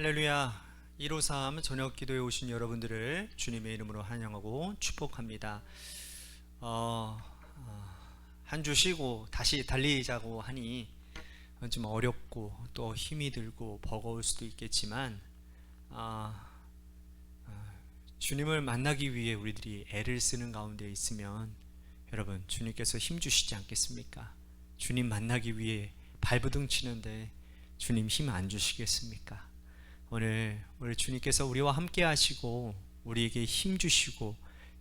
할렐루야. 153 저녁 기도에 오신 여러분들을 주님의 이름으로 환영하고 축복합니다. 한 주 쉬고 다시 달리자고 하니 좀 어렵고 또 힘이 들고 버거울 수도 있겠지만 주님을 만나기 위해 우리들이 애를 쓰는 가운데 있으면 여러분, 주님께서 힘 주시지 않겠습니까? 주님 만나기 위해 발버둥 치는데 주님 힘 안 주시겠습니까? 오늘 우리 주님께서 우리와 함께 하시고 우리에게 힘 주시고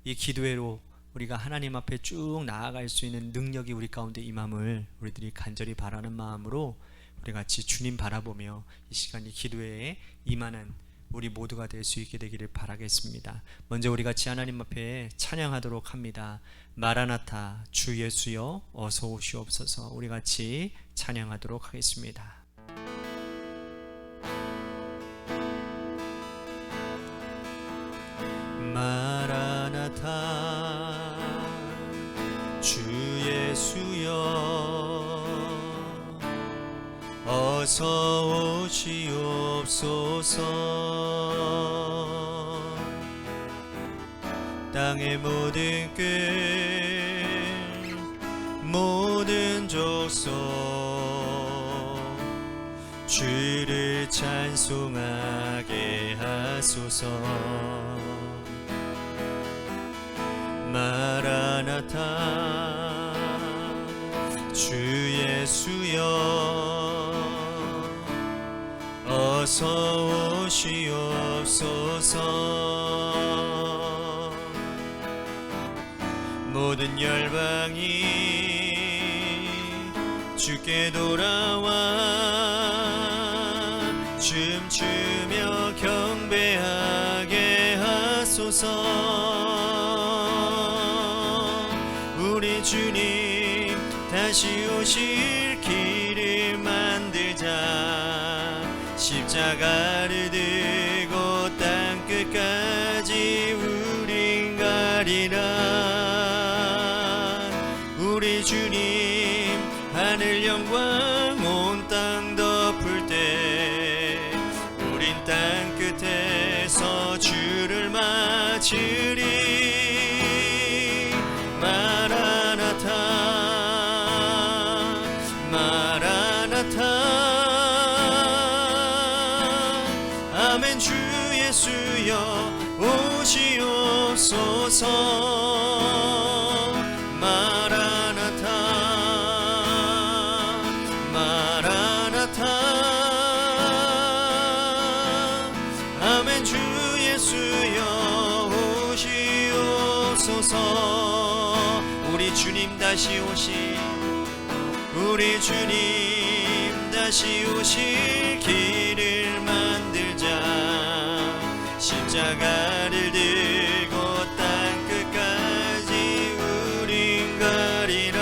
이 기도회로 우리가 하나님 앞에 쭉 나아갈 수 있는 능력이 우리 가운데 임함을 우리들이 간절히 바라는 마음으로 우리 같이 주님 바라보며 이 시간 이 기도회에 임하는 우리 모두가 될 수 있게 되기를 바라겠습니다. 먼저 우리 같이 하나님 앞에 찬양하도록 합니다. 마라나타, 주 예수여 어서 오시옵소서. 우리 같이 찬양하도록 하겠습니다. 마라나타, 주 예수여 어서 오시옵소서. 땅의 모든 끝 모든 족속 주를 찬송하게 하소서. 마라나타, 주 예수여 어서 오시옵소서. 모든 열방이 주께 돌아와 춤추며 경배하게 하소서. 우리 주님 다시 오실 길을 만들자. 십자가를 들고 땅끝까지 우린 가리라. 우리 주님 하늘 영광 온 땅 덮을 때 우린 땅끝에서 주를 맞으리. 마라나타, 마라나타, 아멘. 주 예수여 오시옵소서. 마라나타, 마라나타, 아멘. 주 예수여 오시옵소서. 우리 주님 다시 오실, 우리 주님 다시 오실 길을 만들자. 십자가를 들고 땅끝까지 우린 가리라.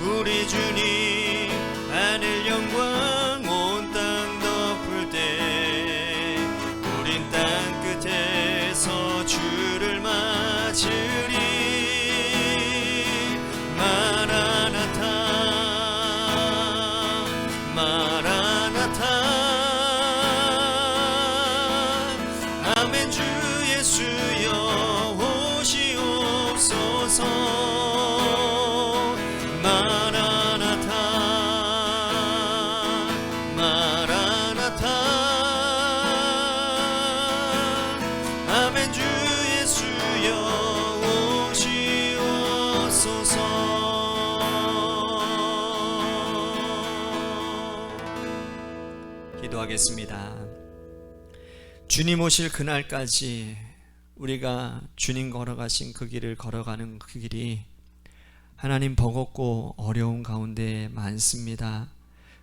우리 주님 하늘 영광 온 땅 덮을 때 우린 땅끝에서 주를 맞으리. 마라나타, 마라나타, 아멘. 주 예수여 오시옵소서. 마라나타, 마라나타, 아멘. 주 예수여 오시옵소서. 기도하겠습니다. 주님 오실 그날까지 우리가 주님 걸어가신 그 길을 걸어가는 그 길이 하나님 버겁고 어려운 가운데 많습니다.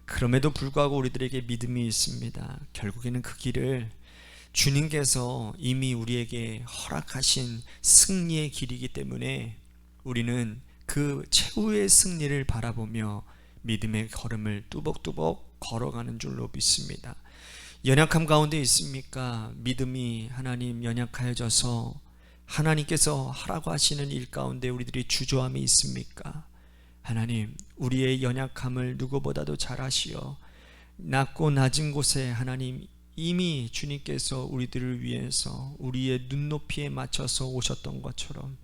그럼에도 불구하고 우리들에게 믿음이 있습니다. 결국에는 그 길을 주님께서 이미 우리에게 허락하신 승리의 길이기 때문에 우리는 그 최후의 승리를 바라보며 믿음의 걸음을 뚜벅뚜벅 걸어가는 줄로 믿습니다. 연약함 가운데 있습니까? 믿음이 하나님 연약하여져서 하나님께서 하라고 하시는 일 가운데 우리들이 주저함이 있습니까? 하나님, 우리의 연약함을 누구보다도 잘 아시어 낮고 낮은 곳에 하나님 이미 주님께서 우리들을 위해서 우리의 눈높이에 맞춰서 오셨던 것처럼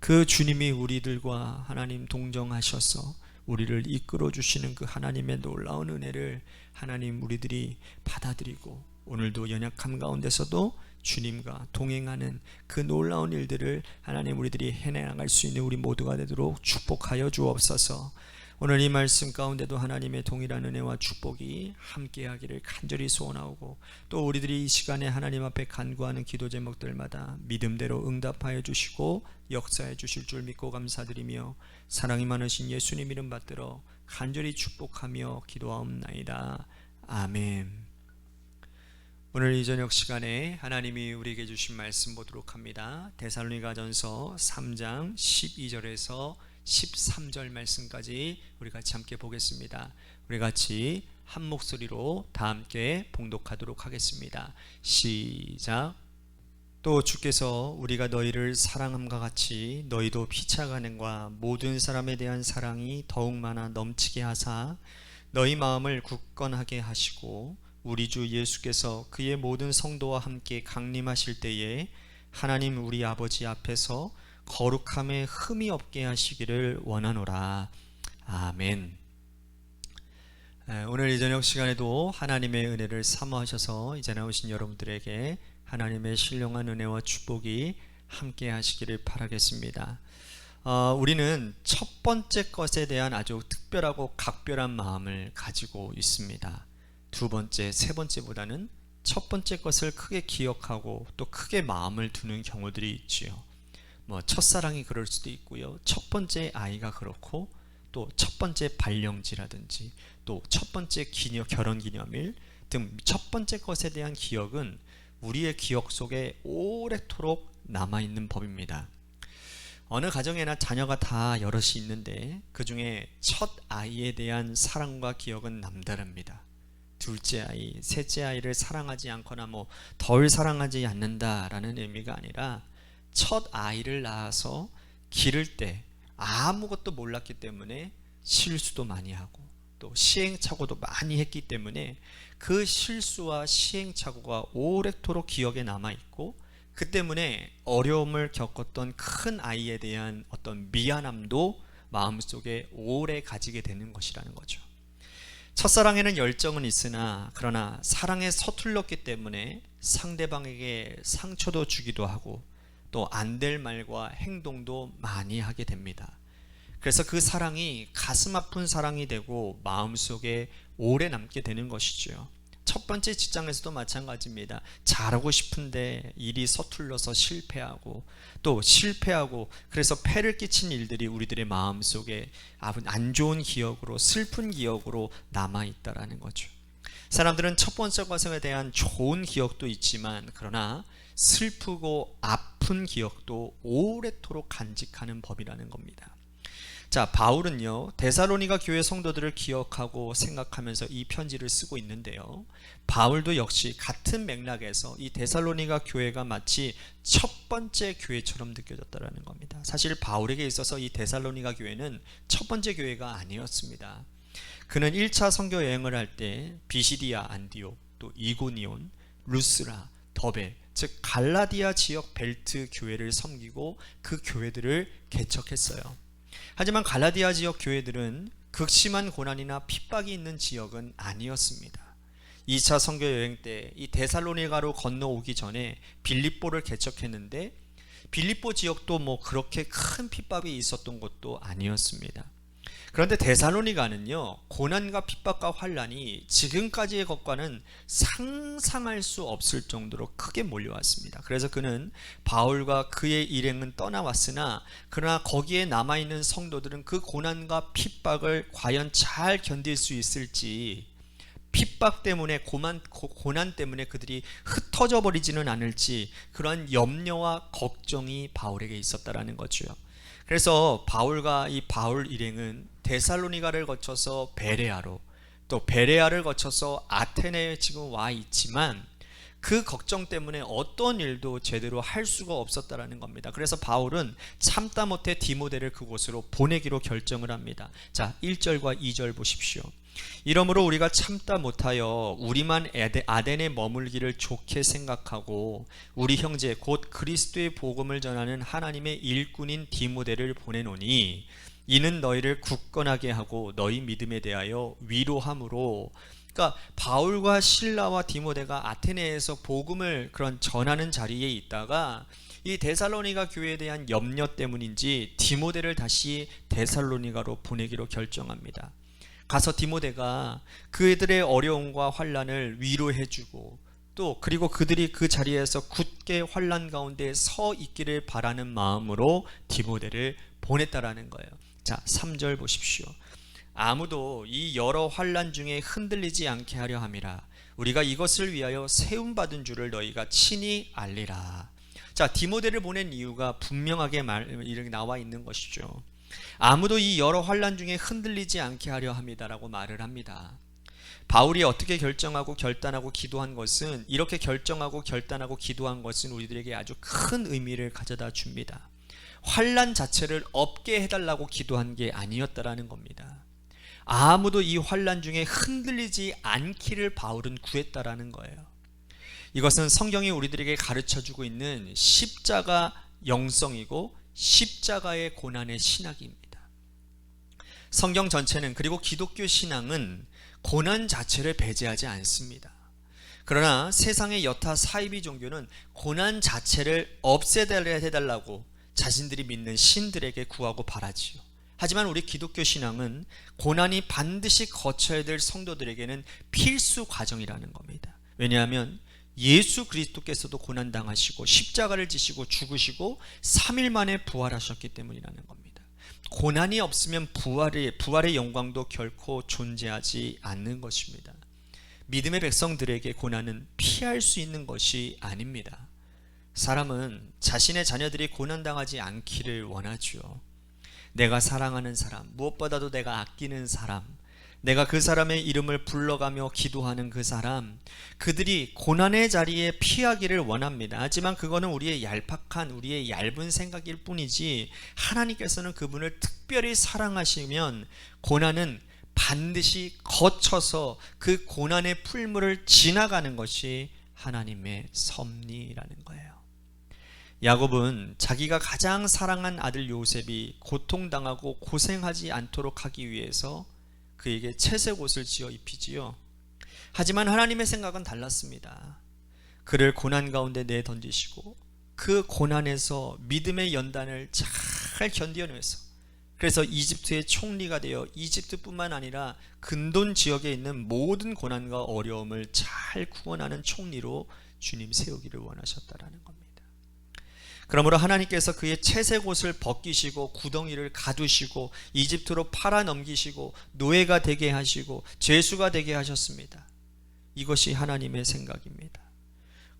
그 주님이 우리들과 하나님 동정하셔서 우리를 이끌어 주시는 그 하나님의 놀라운 은혜를 하나님 우리들이 받아들이고 오늘도 연약함 가운데서도 주님과 동행하는 그 놀라운 일들을 하나님 우리들이 해내나갈 수 있는 우리 모두가 되도록 축복하여 주옵소서. 오늘 이 말씀 가운데도 하나님의 동일한 은혜와 축복이 함께하기를 간절히 소원하고 또 우리들이 이 시간에 하나님 앞에 간구하는 기도 제목들마다 믿음대로 응답하여 주시고 역사해 주실 줄 믿고 감사드리며 사랑이 많으신 예수님 이름 받들어 간절히 축복하며 기도하옵나이다. 아멘. 오늘 이 저녁 시간에 하나님이 우리에게 주신 말씀 보도록 합니다. 데살로니가전서 3장 12절에서 13절 말씀까지 우리 같이 함께 보겠습니다. 우리 같이 한 목소리로 다 함께 봉독하도록 하겠습니다. 시작. 또 주께서 우리가 너희를 사랑함과 같이 너희도 피차가는과 모든 사람에 대한 사랑이 더욱 많아 넘치게 하사 너희 마음을 굳건하게 하시고 우리 주 예수께서 그의 모든 성도와 함께 강림하실 때에 하나님 우리 아버지 앞에서 거룩함에 흠이 없게 하시기를 원하노라. 아멘. 오늘 이 저녁 시간에도 하나님의 은혜를 사모하셔서 이제 나오신 여러분들에게 하나님의 신령한 은혜와 축복이 함께 하시기를 바라겠습니다. 우리는 첫 번째 것에 대한 아주 특별하고 각별한 마음을 가지고 있습니다. 두 번째, 세 번째보다는 첫 번째 것을 크게 기억하고 또 크게 마음을 두는 경우들이 있지요. 첫사랑이 그럴 수도 있고요. 첫 번째 아이가 그렇고 또 첫 번째 발령지라든지 또 첫 번째 결혼기념일 등 첫 번째 것에 대한 기억은 우리의 기억 속에 오래도록 남아있는 법입니다. 어느 가정에나 자녀가 다 여럿이 있는데 그 중에 첫 아이에 대한 사랑과 기억은 남다릅니다. 둘째 아이, 셋째 아이를 사랑하지 않거나 덜 사랑하지 않는다라는 의미가 아니라 첫 아이를 낳아서 기를 때 아무것도 몰랐기 때문에 실수도 많이 하고 또 시행착오도 많이 했기 때문에 그 실수와 시행착오가 오래도록 기억에 남아있고 그 때문에 어려움을 겪었던 큰 아이에 대한 어떤 미안함도 마음속에 오래 가지게 되는 것이라는 거죠. 첫사랑에는 열정은 있으나 그러나 사랑에 서툴렀기 때문에 상대방에게 상처도 주기도 하고 또 안 될 말과 행동도 많이 하게 됩니다. 그래서 그 사랑이 가슴 아픈 사랑이 되고 마음속에 오래 남게 되는 것이죠. 첫 번째 직장에서도 마찬가지입니다. 잘하고 싶은데 일이 서툴러서 실패하고 또 실패하고 그래서 폐를 끼친 일들이 우리들의 마음속에 안 좋은 기억으로 슬픈 기억으로 남아있다라는 거죠. 사람들은 첫 번째 것에 대한 좋은 기억도 있지만 그러나 슬프고 아픈 기억도 오래도록 간직하는 법이라는 겁니다. 자, 바울은요 데살로니가 교회 성도들을 기억하고 생각하면서 이 편지를 쓰고 있는데요, 바울도 역시 같은 맥락에서 이 데살로니가 교회가 마치 첫 번째 교회처럼 느껴졌다는 겁니다. 사실 바울에게 있어서 이 데살로니가 교회는 첫 번째 교회가 아니었습니다. 그는 1차 선교 여행을 할 때 비시디아 안디옥, 또 이고니온, 루스라, 더베, 즉 갈라디아 지역 벨트 교회를 섬기고 그 교회들을 개척했어요. 하지만 갈라디아 지역 교회들은 극심한 고난이나 핍박이 있는 지역은 아니었습니다. 2차 선교 여행 때 이 데살로니가로 건너오기 전에 빌립보를 개척했는데 빌립보 지역도 그렇게 큰 핍박이 있었던 곳도 아니었습니다. 그런데 데살로니가는요 고난과 핍박과 환란이 지금까지의 것과는 상상할 수 없을 정도로 크게 몰려왔습니다. 그래서 그는 바울과 그의 일행은 떠나왔으나 그러나 거기에 남아있는 성도들은 그 고난과 핍박을 과연 잘 견딜 수 있을지, 핍박 때문에 고난 때문에 그들이 흩어져 버리지는 않을지 그런 염려와 걱정이 바울에게 있었다라는 거죠. 그래서 바울과 이 바울 일행은 데살로니가를 거쳐서 베레아로, 또 베레아를 거쳐서 아테네에 지금 와 있지만 그 걱정 때문에 어떤 일도 제대로 할 수가 없었다라는 겁니다. 그래서 바울은 참다 못해 디모데를 그곳으로 보내기로 결정을 합니다. 자, 1절과 2절 보십시오. 이러므로 우리가 참다 못하여 우리만 아덴에 머물기를 좋게 생각하고 우리 형제 곧 그리스도의 복음을 전하는 하나님의 일꾼인 디모데를 보내노니 이는 너희를 굳건하게 하고 너희 믿음에 대하여 위로함으로. 그러니까 바울과 실라와 디모데가 아테네에서 복음을 그런 전하는 자리에 있다가 이 데살로니가 교회에 대한 염려 때문인지 디모데를 다시 데살로니가로 보내기로 결정합니다. 가서 디모데가 그들의 어려움과 환난을 위로해주고 또 그리고 그들이 그 자리에서 굳게 환난 가운데 서 있기를 바라는 마음으로 디모데를 보냈다라는 거예요. 자, 3절 보십시오. 아무도 이 여러 환난 중에 흔들리지 않게 하려 함이라. 우리가 이것을 위하여 세움받은 줄을 너희가 친히 알리라. 자, 디모데를 보낸 이유가 분명하게 이렇게 나와 있는 것이죠. 아무도 이 여러 환난 중에 흔들리지 않게 하려 합니다라고 말을 합니다. 바울이 어떻게 결정하고 결단하고 기도한 것은, 이렇게 결정하고 결단하고 기도한 것은 우리들에게 아주 큰 의미를 가져다 줍니다. 환난 자체를 없게 해달라고 기도한 게 아니었다라는 겁니다. 아무도 이 환난 중에 흔들리지 않기를 바울은 구했다라는 거예요. 이것은 성경이 우리들에게 가르쳐주고 있는 십자가 영성이고 십자가의 고난의 신학입니다. 성경 전체는, 그리고 기독교 신앙은 고난 자체를 배제하지 않습니다. 그러나 세상의 여타 사이비 종교는 고난 자체를 없애달라고 자신들이 믿는 신들에게 구하고 바라지요. 하지만 우리 기독교 신앙은 고난이 반드시 거쳐야 될 성도들에게는 필수 과정이라는 겁니다. 왜냐하면 예수 그리스도께서도 고난당하시고 십자가를 지시고 죽으시고 3일 만에 부활하셨기 때문이라는 겁니다. 고난이 없으면 부활의 영광도 결코 존재하지 않는 것입니다. 믿음의 백성들에게 고난은 피할 수 있는 것이 아닙니다. 사람은 자신의 자녀들이 고난당하지 않기를 원하죠. 내가 사랑하는 사람, 무엇보다도 내가 아끼는 사람, 내가 그 사람의 이름을 불러가며 기도하는 그 사람, 그들이 고난의 자리에 피하기를 원합니다. 하지만 그거는 우리의 얄팍한, 우리의 얇은 생각일 뿐이지, 하나님께서는 그분을 특별히 사랑하시면 고난은 반드시 거쳐서 그 고난의 풀물을 지나가는 것이 하나님의 섭리라는 거예요. 야곱은 자기가 가장 사랑한 아들 요셉이 고통당하고 고생하지 않도록 하기 위해서 그에게 채색 옷을 지어 입히지요. 하지만 하나님의 생각은 달랐습니다. 그를 고난 가운데 내던지시고 그 고난에서 믿음의 연단을 잘 견뎌내서, 그래서 이집트의 총리가 되어 이집트뿐만 아니라 근돈 지역에 있는 모든 고난과 어려움을 잘 구원하는 총리로 주님 세우기를 원하셨다라는 겁니다. 그러므로 하나님께서 그의 채색 옷을 벗기시고 구덩이를 가두시고 이집트로 팔아 넘기시고 노예가 되게 하시고 죄수가 되게 하셨습니다. 이것이 하나님의 생각입니다.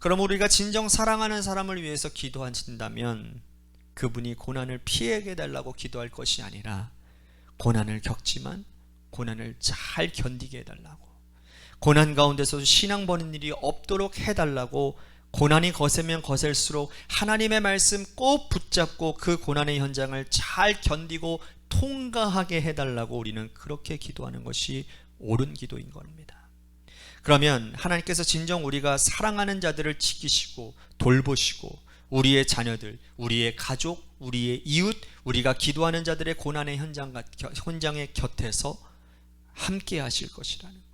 그럼 우리가 진정 사랑하는 사람을 위해서 기도하신다면 그분이 고난을 피하게 해달라고 기도할 것이 아니라 고난을 겪지만 고난을 잘 견디게 해달라고, 고난 가운데서 신앙 버는 일이 없도록 해달라고, 고난이 거세면 거셀수록 하나님의 말씀 꼭 붙잡고 그 고난의 현장을 잘 견디고 통과하게 해달라고 우리는 그렇게 기도하는 것이 옳은 기도인 겁니다. 그러면 하나님께서 진정 우리가 사랑하는 자들을 지키시고 돌보시고 우리의 자녀들, 우리의 가족, 우리의 이웃, 우리가 기도하는 자들의 고난의 현장의 곁에서 함께 하실 것이라는 거예요.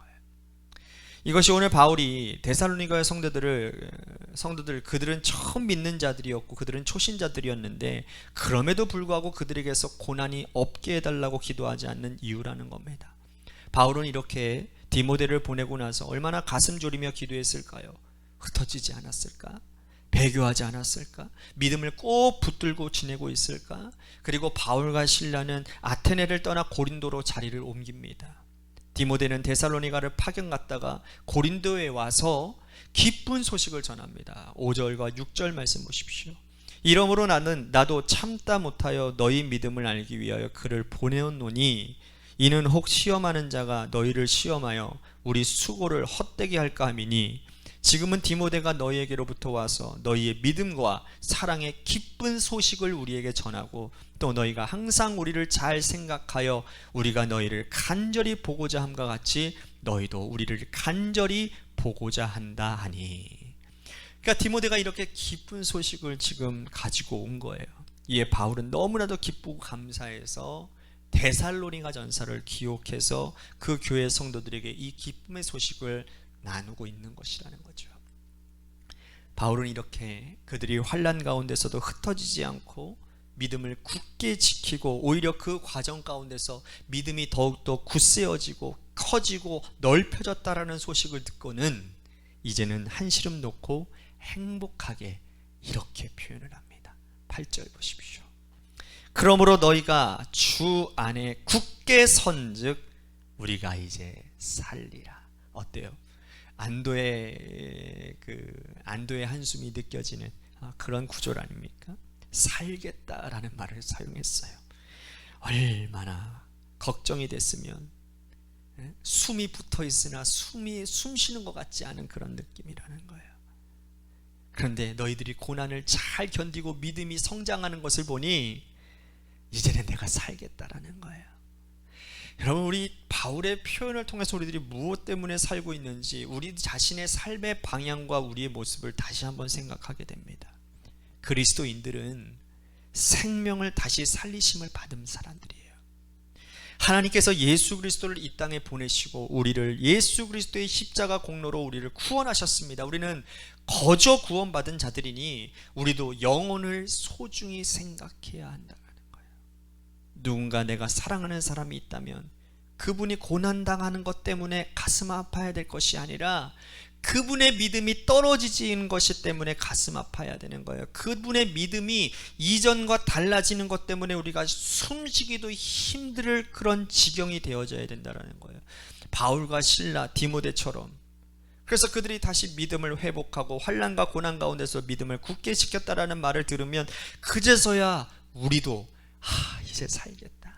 이것이 오늘 바울이 데살로니가의 성도들, 그들은 처음 믿는 자들이었고 그들은 초신자들이었는데 그럼에도 불구하고 그들에게서 고난이 없게 해달라고 기도하지 않는 이유라는 겁니다. 바울은 이렇게 디모데를 보내고 나서 얼마나 가슴 졸이며 기도했을까요? 흩어지지 않았을까? 배교하지 않았을까? 믿음을 꼭 붙들고 지내고 있을까? 그리고 바울과 실라는 아테네를 떠나 고린도로 자리를 옮깁니다. 디모데는 데살로니가를 파견 갔다가 고린도에 와서 기쁜 소식을 전합니다. 5절과 6절 말씀 보십시오. 이러므로 나도 참다 못하여 너희 믿음을 알기 위하여 그를 보내었노니 이는 혹 시험하는 자가 너희를 시험하여 우리 수고를 헛되게 할까 함이니 지금은 디모데가 너희에게로부터 와서 너희의 믿음과 사랑의 기쁜 소식을 우리에게 전하고 또 너희가 항상 우리를 잘 생각하여 우리가 너희를 간절히 보고자 함과 같이 너희도 우리를 간절히 보고자 한다 하니. 그러니까 디모데가 이렇게 기쁜 소식을 지금 가지고 온 거예요. 이에 바울은 너무나도 기쁘고 감사해서 데살로니가 전서를 기록해서 그 교회 성도들에게 이 기쁨의 소식을 나누고 있는 것이라는 거죠. 바울은 이렇게 그들이 환난 가운데서도 흩어지지 않고 믿음을 굳게 지키고 오히려 그 과정 가운데서 믿음이 더욱더 굳세어지고 커지고 넓혀졌다라는 소식을 듣고는 이제는 한시름 놓고 행복하게 이렇게 표현을 합니다. 8절 보십시오. 그러므로 너희가 주 안에 굳게 선즉 우리가 이제 살리라. 어때요? 안도의 한숨이 느껴지는 그런 구절 아닙니까? 살겠다라는 말을 사용했어요. 얼마나 걱정이 됐으면 숨이 붙어 있으나 숨 쉬는 것 같지 않은 그런 느낌이라는 거예요. 그런데 너희들이 고난을 잘 견디고 믿음이 성장하는 것을 보니 이제는 내가 살겠다라는 거예요. 여러분, 우리 바울의 표현을 통해서 우리들이 무엇 때문에 살고 있는지 우리 자신의 삶의 방향과 우리의 모습을 다시 한번 생각하게 됩니다. 그리스도인들은 생명을 다시 살리심을 받은 사람들이에요. 하나님께서 예수 그리스도를 이 땅에 보내시고 우리를 예수 그리스도의 십자가 공로로 우리를 구원하셨습니다. 우리는 거저 구원받은 자들이니 우리도 영혼을 소중히 생각해야 한다는 거예요. 누군가 내가 사랑하는 사람이 있다면 그분이 고난당하는 것 때문에 가슴 아파야 될 것이 아니라 그분의 믿음이 떨어지는 것이 때문에 가슴 아파야 되는 거예요. 그분의 믿음이 이전과 달라지는 것 때문에 우리가 숨쉬기도 힘들 그런 지경이 되어져야 된다는 거예요. 바울과 실라, 디모데처럼. 그래서 그들이 다시 믿음을 회복하고 환난과 고난 가운데서 믿음을 굳게 지켰다라는 말을 들으면 그제서야 우리도 이제 살겠다,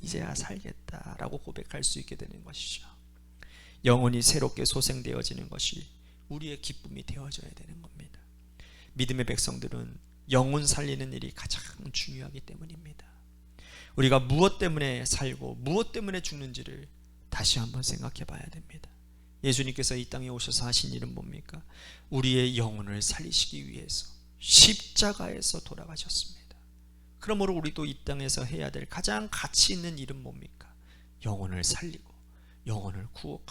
이제야 살겠다라고 고백할 수 있게 되는 것이죠. 영혼이 새롭게 소생되어지는 것이 우리의 기쁨이 되어져야 되는 겁니다. 믿음의 백성들은 영혼 살리는 일이 가장 중요하기 때문입니다. 우리가 무엇 때문에 살고 무엇 때문에 죽는지를 다시 한번 생각해 봐야 됩니다. 예수님께서 이 땅에 오셔서 하신 일은 뭡니까? 우리의 영혼을 살리시기 위해서 십자가에서 돌아가셨습니다. 그러므로 우리도 이 땅에서 해야 될 가장 가치 있는 일은 뭡니까? 영혼을 살리고 영혼을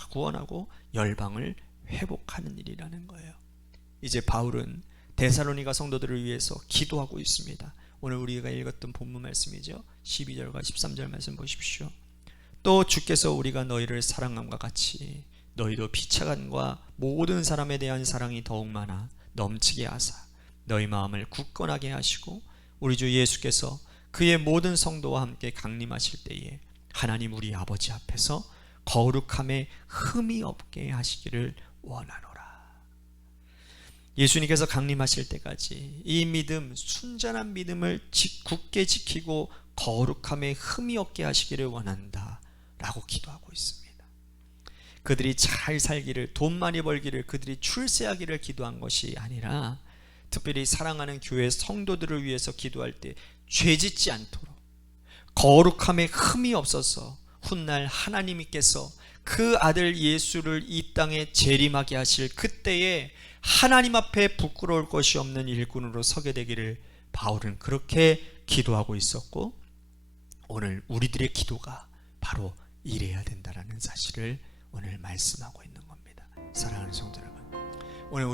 구원하고 열방을 회복하는 일이라는 거예요. 이제 바울은 데살로니가 성도들을 위해서 기도하고 있습니다. 오늘 우리가 읽었던 본문 말씀이죠. 12절과 13절 말씀 보십시오. 또 주께서 우리가 너희를 사랑함과 같이 너희도 피차간과 모든 사람에 대한 사랑이 더욱 많아 넘치게 하사 너희 마음을 굳건하게 하시고 우리 주 예수께서 그의 모든 성도와 함께 강림하실 때에 하나님 우리 아버지 앞에서 거룩함에 흠이 없게 하시기를 원하노라. 예수님께서 강림하실 때까지 이 믿음, 순전한 믿음을 굳게 지키고 거룩함에 흠이 없게 하시기를 원한다 라고 기도하고 있습니다. 그들이 잘 살기를, 돈 많이 벌기를, 그들이 출세하기를 기도한 것이 아니라 특별히 사랑하는 교회 성도들을 위해서 기도할 때 죄짓지 않도록 거룩함에 흠이 없어서 훗날 하나님께서 그 아들 예수를 이 땅에 재림하게 하실 그때에 하나님 앞에 부끄러울 것이 없는 일꾼으로 서게 되기를 바울은 그렇게 기도하고 있었고, 오늘 우리들의 기도가 바로 이래야 된다는 사실을 오늘 말씀하고 있는 겁니다. 사랑하는 성도 여러분, 오늘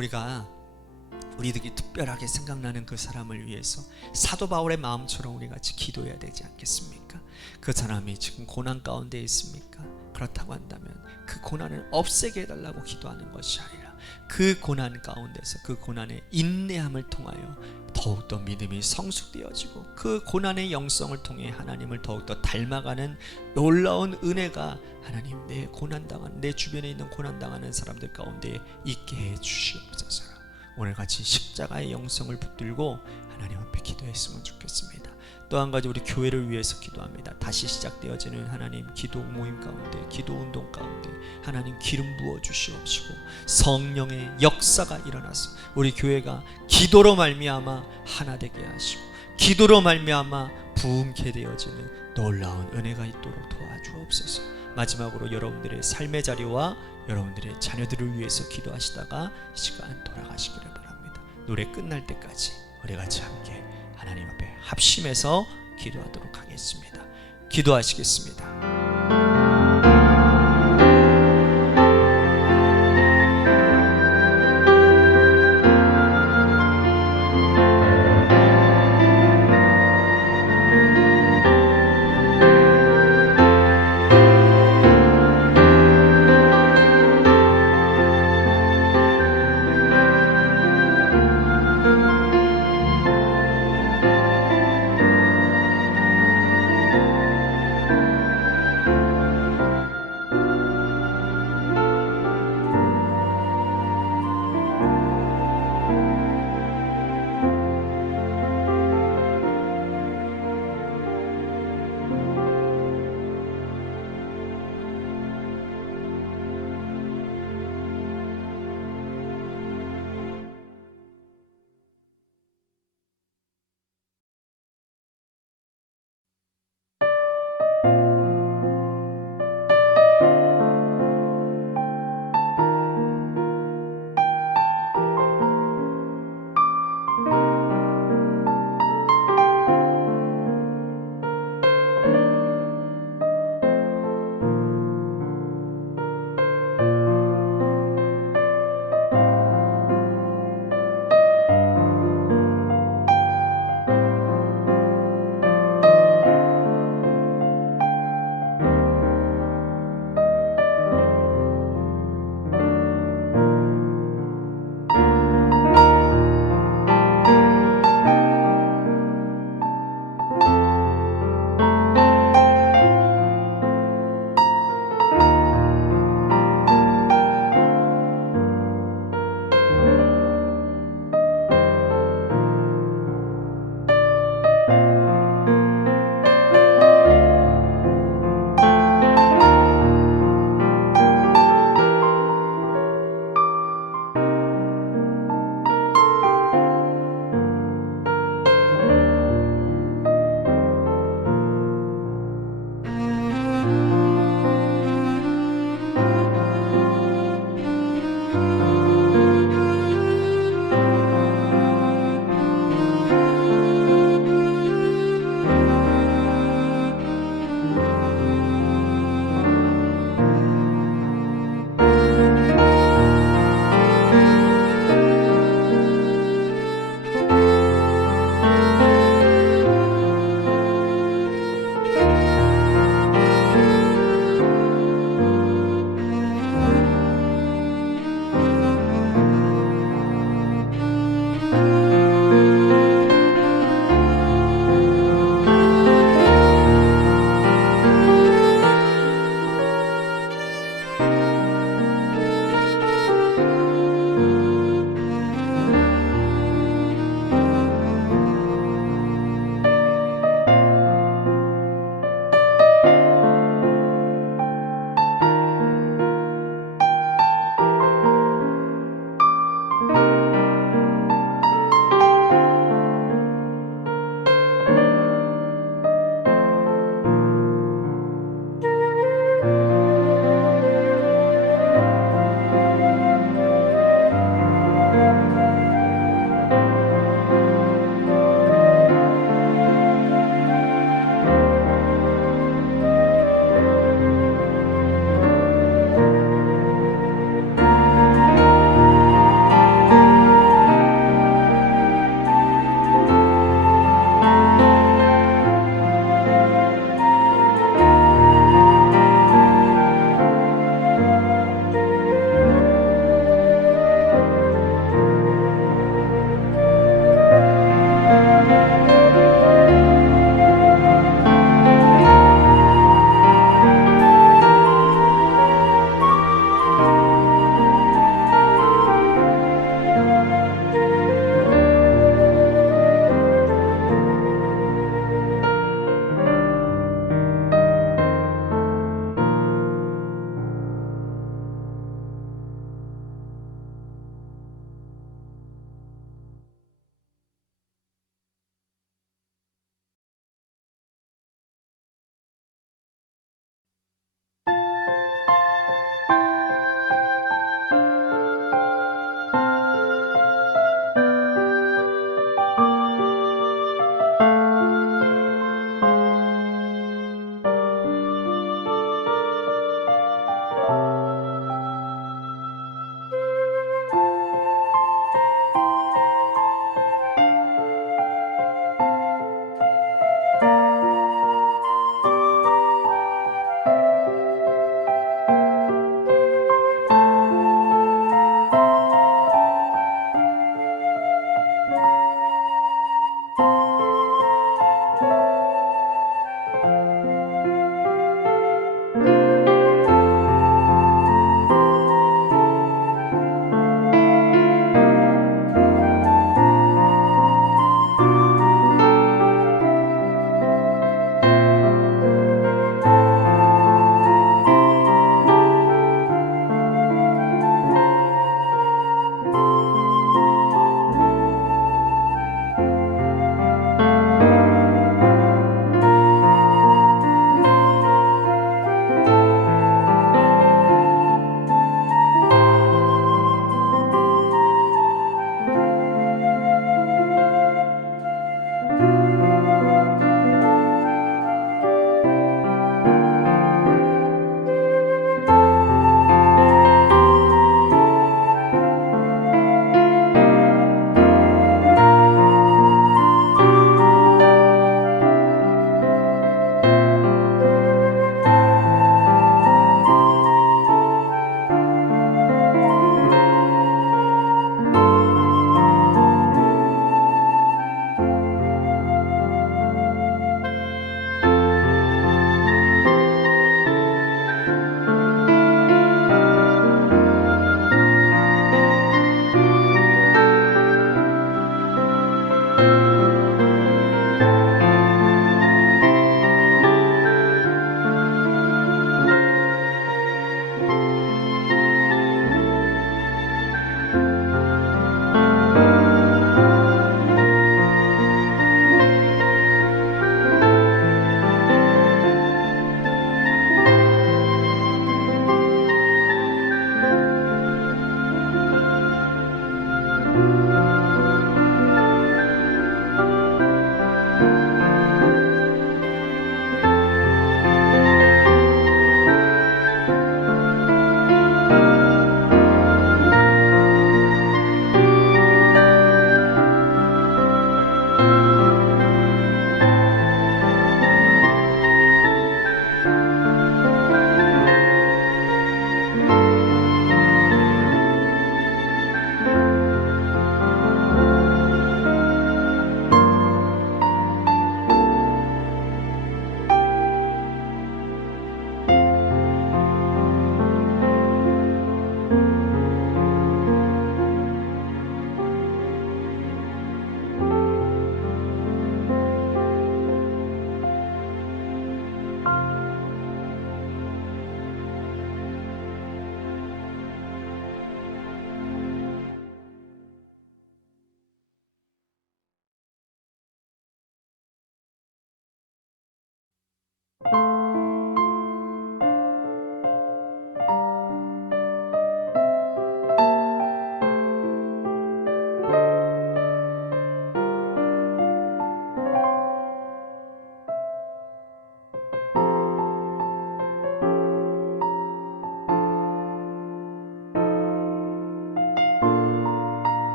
우리들이 특별하게 생각나는 그 사람을 위해서 사도 바울의 마음처럼 우리 같이 기도해야 되지 않겠습니까? 그 사람이 지금 고난 가운데 있습니까? 그렇다고 한다면 그 고난을 없애게 해달라고 기도하는 것이 아니라 그 고난 가운데서 그 고난의 인내함을 통하여 더욱더 믿음이 성숙되어지고 그 고난의 영성을 통해 하나님을 더욱더 닮아가는 놀라운 은혜가 하나님 내 주변에 있는 고난당하는 사람들 가운데 있게 해 주시옵소서. 오늘같이 십자가의 영성을 붙들고 하나님 앞에 기도했으면 좋겠습니다. 또 한 가지 우리 교회를 위해서 기도합니다. 다시 시작되어지는 하나님 기도 모임 가운데, 기도 운동 가운데 하나님 기름 부어 주시옵시고 성령의 역사가 일어나서 우리 교회가 기도로 말미암아 하나 되게 하시고 기도로 말미암아 부흥케 되어지는 놀라운 은혜가 있도록 도와주옵소서. 마지막으로 여러분들의 삶의 자리와 여러분들의 자녀들을 위해서 기도하시다가 시간 돌아가시기를 바랍니다. 노래 끝날 때까지 우리 같이 함께 하나님 앞에 합심해서 기도하도록 하겠습니다. 기도하시겠습니다.